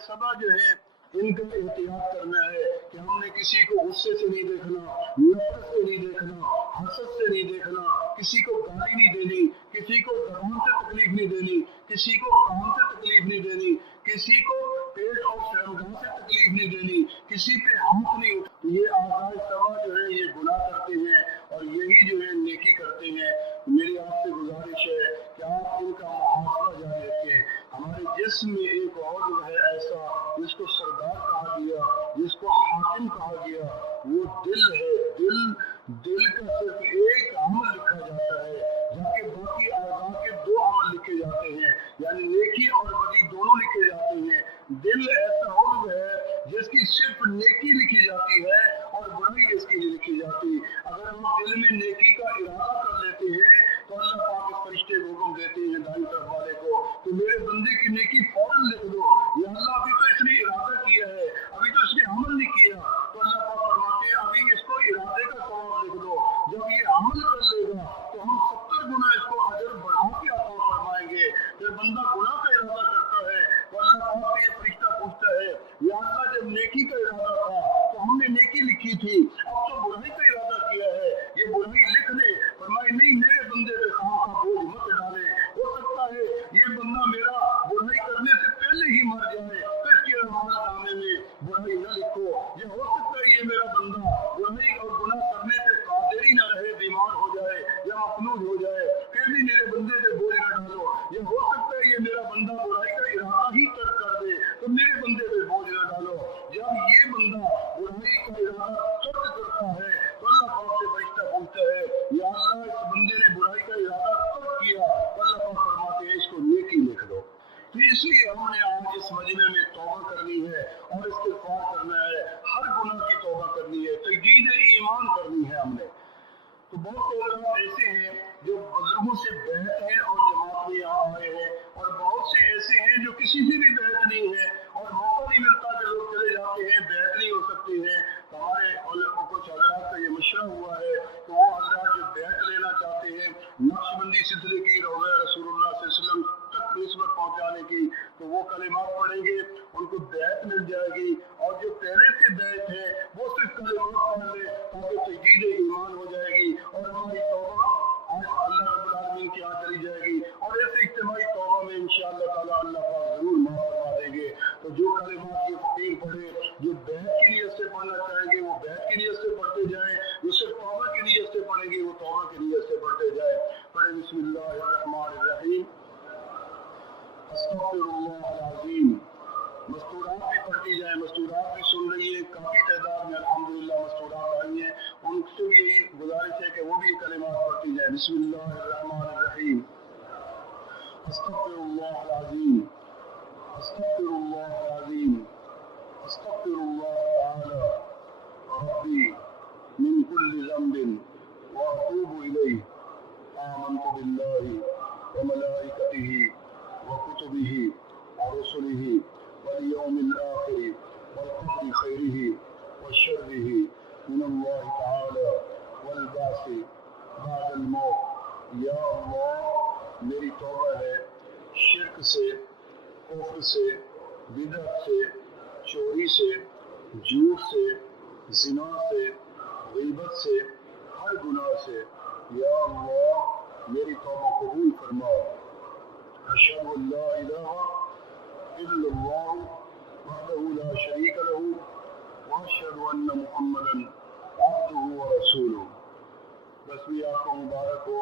सबा जो है इनका एहतियात करना है कि हमने किसी को गुस्से से नहीं देखना, नफरत से नहीं देखना, हसद से नहीं देखना, किसी को गाली नहीं देनी, किसी को जबान से तकलीफ नहीं देनी, किसी को कान से तकलीफ नहीं देनी, किसी को पेट और शर्मगाह से तकलीफ नहीं देनी, किसी पे हाथ नहीं उठा। तो ये आज़ाद सबा जो है ये गुनाह करते हैं और यही जो है नेकी करते हैं। मेरी आपसे गुजारिश है कि आप इनका मुहासबा जारी रखें। हमारे जिस्म में एक और जो है ऐसा जिसको सरदार कहा गया, जिसको हाकिम कहा गया, वो दिल है। दिल का सिर्फ एक अमल लिखा जाता है, जबकि बाकी आज़ा के 2 अमल लिखे जाते हैं, यानी नेकी और बदी दोनों लिखे जाते हैं। दिल ऐसा उर्व है जिसकी सिर्फ नेकी लिखी जाती है और बुराई इसकी नहीं लिखी जाती। अगर हम दिल में नेकी का इरादा कर लेते हैं तो अल्लाह पाक इस फरिश्ते को हुक्म देते हैं दाईं तरफ वाले को कि मेरे बंदे की नेकी फौरन लिख दो। या अल्लाह अभी तो इसने इरादा किया है, अभी तो इसने अमल नहीं किया, तो अल्लाह पाक फरमाते हैं अभी इसको इरादे का सवाब लिख दो। जब ये अमल कर लेगा तो हम 70 गुना इसको अजर बढ़ा के अता फरमाएंगे। फिर बंदा गुनाह का इरादा करता है तो अल्लाह पाक से ये फरिश्ता पूछता है या अल्लाह जब नेकी का इरादा था तो हमने नेकी लिखी थी, अब तो बुराई का इरादा किया है, ये बुराई लिख दे। फरमाए नहीं, मेरे बंदे पे काम का बोझ मत डाले, हो सकता है ये बंदा मेरा बुराई करने से पहले ही मर जाए तो इसके अमालनामे में बुराई न लिखो। ये हो सकता है ये मेरा बंदा बुराई और गुनाह करने पे कादिर ही न रहे, बीमार हो जाए या मफलूज हो जाए, फिर भी मेरे बंदे पे बोझ न डालो। ये हो सकता है ये मेरा बंदा बुराई का इरादा ही तर्क कर दे तो मेरे बंदे पे बोझ न डालो। जब ये बंदा बुराई का इरादा तर्क करता है तो अल्लाह पाक से फरिश्ता पूछता है या अल्लाह इस बंदे ने बुराई का इरादा तर्क किया, तो अल्लाह पाक फरमाते हैं इसको नेकी लिख दो। तो इसलिए हमने आज इस मजमे में तौबा करनी है और इस्तिग़फ़ार करना है, हर गुनाह की तौबा करनी है, तजदीद ईमान करनी है हमने। तो बहुत से लोग ऐसे हैं जो बुजुर्गों से बैत हैं और जमात में यहाँ आए हैं, और बहुत से ऐसे हैं जो किसी से भी बैत नहीं है और मौका नहीं मिलता कि लोग चले जाते हैं, बैत नहीं हो सकते हैं। तो हमारे कुछ हज़रात का ये मशवरा हुआ है कि वो हज़रात जो बैत लेना चाहते हैं नक्शबंदी सिलसिले की रौज़ा रसूलुल्लाह सल्लल्लाहु अलैहि वसल्लम तक निस्बत पहुँचाने की, तो वो कलिमात पढ़ेंगे, उनको बैत मिल जाएगी। और जो पहले से बैत है वो सिर्फ कलिमात पढ़ ले ताकि तजदीद ईमान हो जाएगी और हमारी तौबा आज अल्लाह रब्बुल आलमीन की यहाँ चली जाएगी। और ऐसे इज्तिमाई तौबा में इंशाअल्लाह ताला अल्लाह पाक ज़रूर माफ़ फरमा देंगे। तो जो कलिमात ये फकीर पढ़े, जो बैत की नियत से पढ़ना चाहेंगे वो बैत की नियत से पढ़ते जाएं, जो सिर्फ तौबा की नियत से पढ़ेंगे वो तौबा की नियत से पढ़ते जाएं। पढ़े बिस्मिल्लाहिर्रहमानिर्रहीम, अस्तग़फिरुल्लाहल अज़ीम। मस्तूरात भी पढ़ती जाए, मस्तूरात भी सुन रही है, काफ़ी तादाद में अल्हम्दुलिल्लाह मस्तूरात आई हैं, उनसे भी यही गुजारिश है कि वो भी कलिमात पढ़ती जाए। बिस्मिल्लाहिर्रहमानिर्रहीम, अस्तग़फिरुल्लाहल अज़ीम, अस्तग़फिरुल्लाहल अज़ीम, अस्तग़फिरुल्लाह तआला रब्बी मिन कुल्लि ज़ंबिन व अतूबु इलैहि, आमनतु बिल्लाहि व मलाइकतिहि व कुतुबिहि व रुसुलिहि वल यौमिल आखिर वल क़द्रि खैरिहि व शर्रिहि मिनल्लाहि तआला वल बासी बादल मौत। या अल्लाह, मेरी तौबा है शिर्क से, कुफ्र से, बिदअत से, चोरी से, झूठ से, ज़िना से, ग़ीबत से, हर गुनाह से। या अल्लाह, मेरी तौबा कबूल फरमाओ। अशहदु अल्ला इलाहा इल्लल्लाह वहदहु ला शरीक लहू व अशहदु अन्ना मुहम्मदन अब्दुहु व रसूलुहु। बस भी आपको मुबारक हो,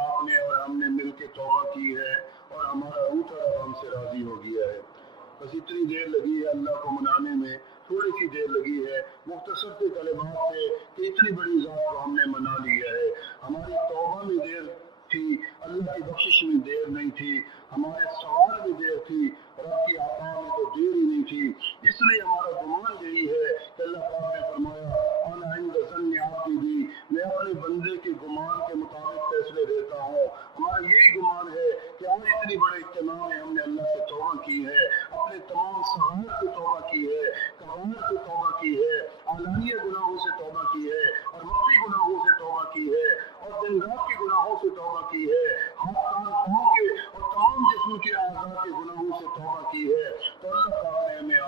आपने और हमने मिल के तौबा की है और हमारा रूठ रब हमसे राजी हो गया है। बस इतनी देर लगी है अल्लाह को मनाने में, थोड़ी सी देर लगी है मुख्तसर से कलिमात से कि इतनी बड़ी ज़ात को हमने मना लिया है। हमारी तौबा में देर थी, अल्लाह की बख्शिश में देर नहीं थी, हमारे सवाल में देर थी, रब की आता में तो देर ही नहीं थी। इसलिए हमारा गुमान यही है कि अल्लाह पाक ने फरमाया अना इंद ज़न्नि अब्दी बी, मैं अपने बंदे के गुमान के मुताबिक फैसले देता हूँ। हमारा यही गुमान है कि आज इतनी बड़े इज्तिमा में हमने अल्लाह से तौबा की है, अपने तमाम सगाइर से तौबा की है, कबाइर से तौबा की है, आलानिया गुनाहों से तौबा की है और मख्फी गुनाहों से तौबा की है और दिन रात के गुनाहों से तौबा की है, हाथ कान पाँव के और तमाम जिस्म के आज़ा के गुनाहों से तौबा की है। तो अल्लाह पाक ने हमें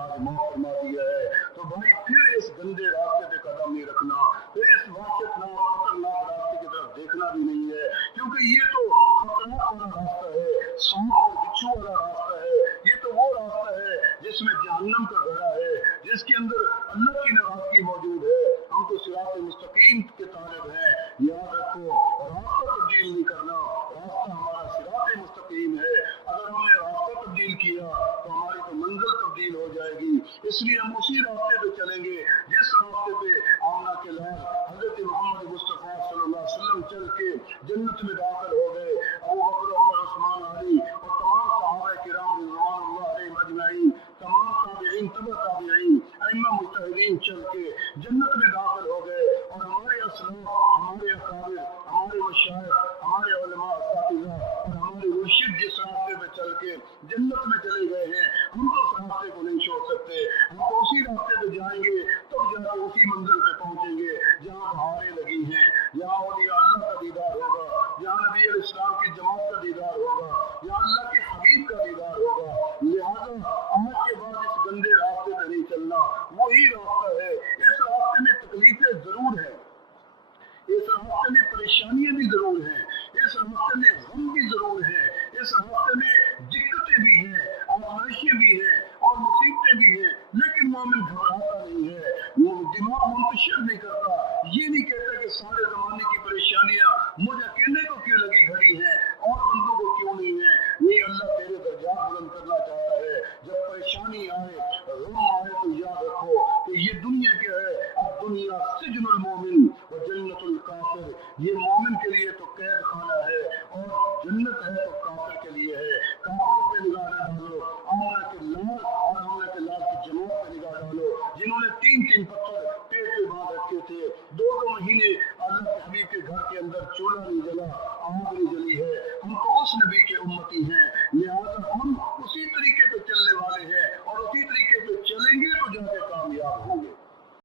जहन्नम का घड़ा है जिसके अंदर अल्लाह की नाराजगी मौजूद है। हम तो सिरात मुस्तकीम के तालिब हैं। याद रखो, रास्ता तब्दील नहीं करना, रास्ता हमारा सिरात मुस्तकीम है। अगर हमने रास्ता तब्दील किया तो हमारी तो मंजिल तब्दील हो जाएगी। इसलिए हम उसी रास्ते पे चलेंगे जिस रास्ते पे आमना के लाल हजरत मोहम्मद मुस्तफ़ा सल्लल्लाहु अलैहि वसल्लम चल के जन्नत में दाखिल हो गए। अबू बकर, उमर, उस्मान, अली और तमाम सहाबा किराम रिज़वानुल्लाह अलैहिम अजमईन, तमाम ताबईन, तबा ताबईन, अइम्मा मुज्तहिदीन चल के जन्नत में दाखिल हो गए। और हमारे असलाफ, हमारे अकाबिर, हमारे मशाइख, हमारे उलमा असातिज़ा और हमारे मुर्शिद जिस रास्ते पे चल के जन्नत में चले गए हैं, हम तो उस रास्ते को नहीं छोड़ सकते। हम तो उसी रास्ते पे जाएंगे, तब जाके उसी मंजिल पे पहुंचेंगे जहाँ बहारें लगी हैं, जहाँ औलिया अल्लाह का दीदार होगा, जहाँ नबी इस्लाम की जमात का दीदार होगा, जहाँ अल्लाह के हबीब का दीदार होगा। लिहाजा आज के बाद इस गंदे रास्ते पे नहीं चलना, वही रास्ता है। इस रास्ते में तकलीफें जरूर हैं, इस रास्ते में परेशानियां भी जरूर हैं, इस रास्ते में गम भी जरूर है, इस रास्ते में दिक्कतें भी हैं, आज़माइशें भी हैं और मुसीबतें भी हैं। लेकिन मोमिन घबराता नहीं है, वो दिमाग मुंतशिर नहीं करता, ये नहीं कहता कि सारे जमाने की परेशानियां मुझे अकेले को क्यों लगी खड़ी हैं और बंदों को क्यों नहीं है। ये अल्लाह तेरे दर्जात बुलंद करना चाहता है। जब परेशानी आए, गम आए, तो याद रखो कि ये दुनिया क्या है। अब दुनिया सिजनुल मोमिन व जन्नतुल काफिर, ये मोमिन के लिए तो कैद खाना है और जन्नत है तो काफिर के लिए है। काफिर पे निगाह डालो, आमना के लाल और आमना के लाल की जमात पे निगाह डालो, जिन्होंने 3-3 पत्थर पेट पे बांध रखे थे। 2-2 महीने अल्लाह के हबीब के घर के अंदर चूल्हा नहीं जला, आग नहीं जली है। हम तो उस नबी के उम्मती हैं। लिहाजा हम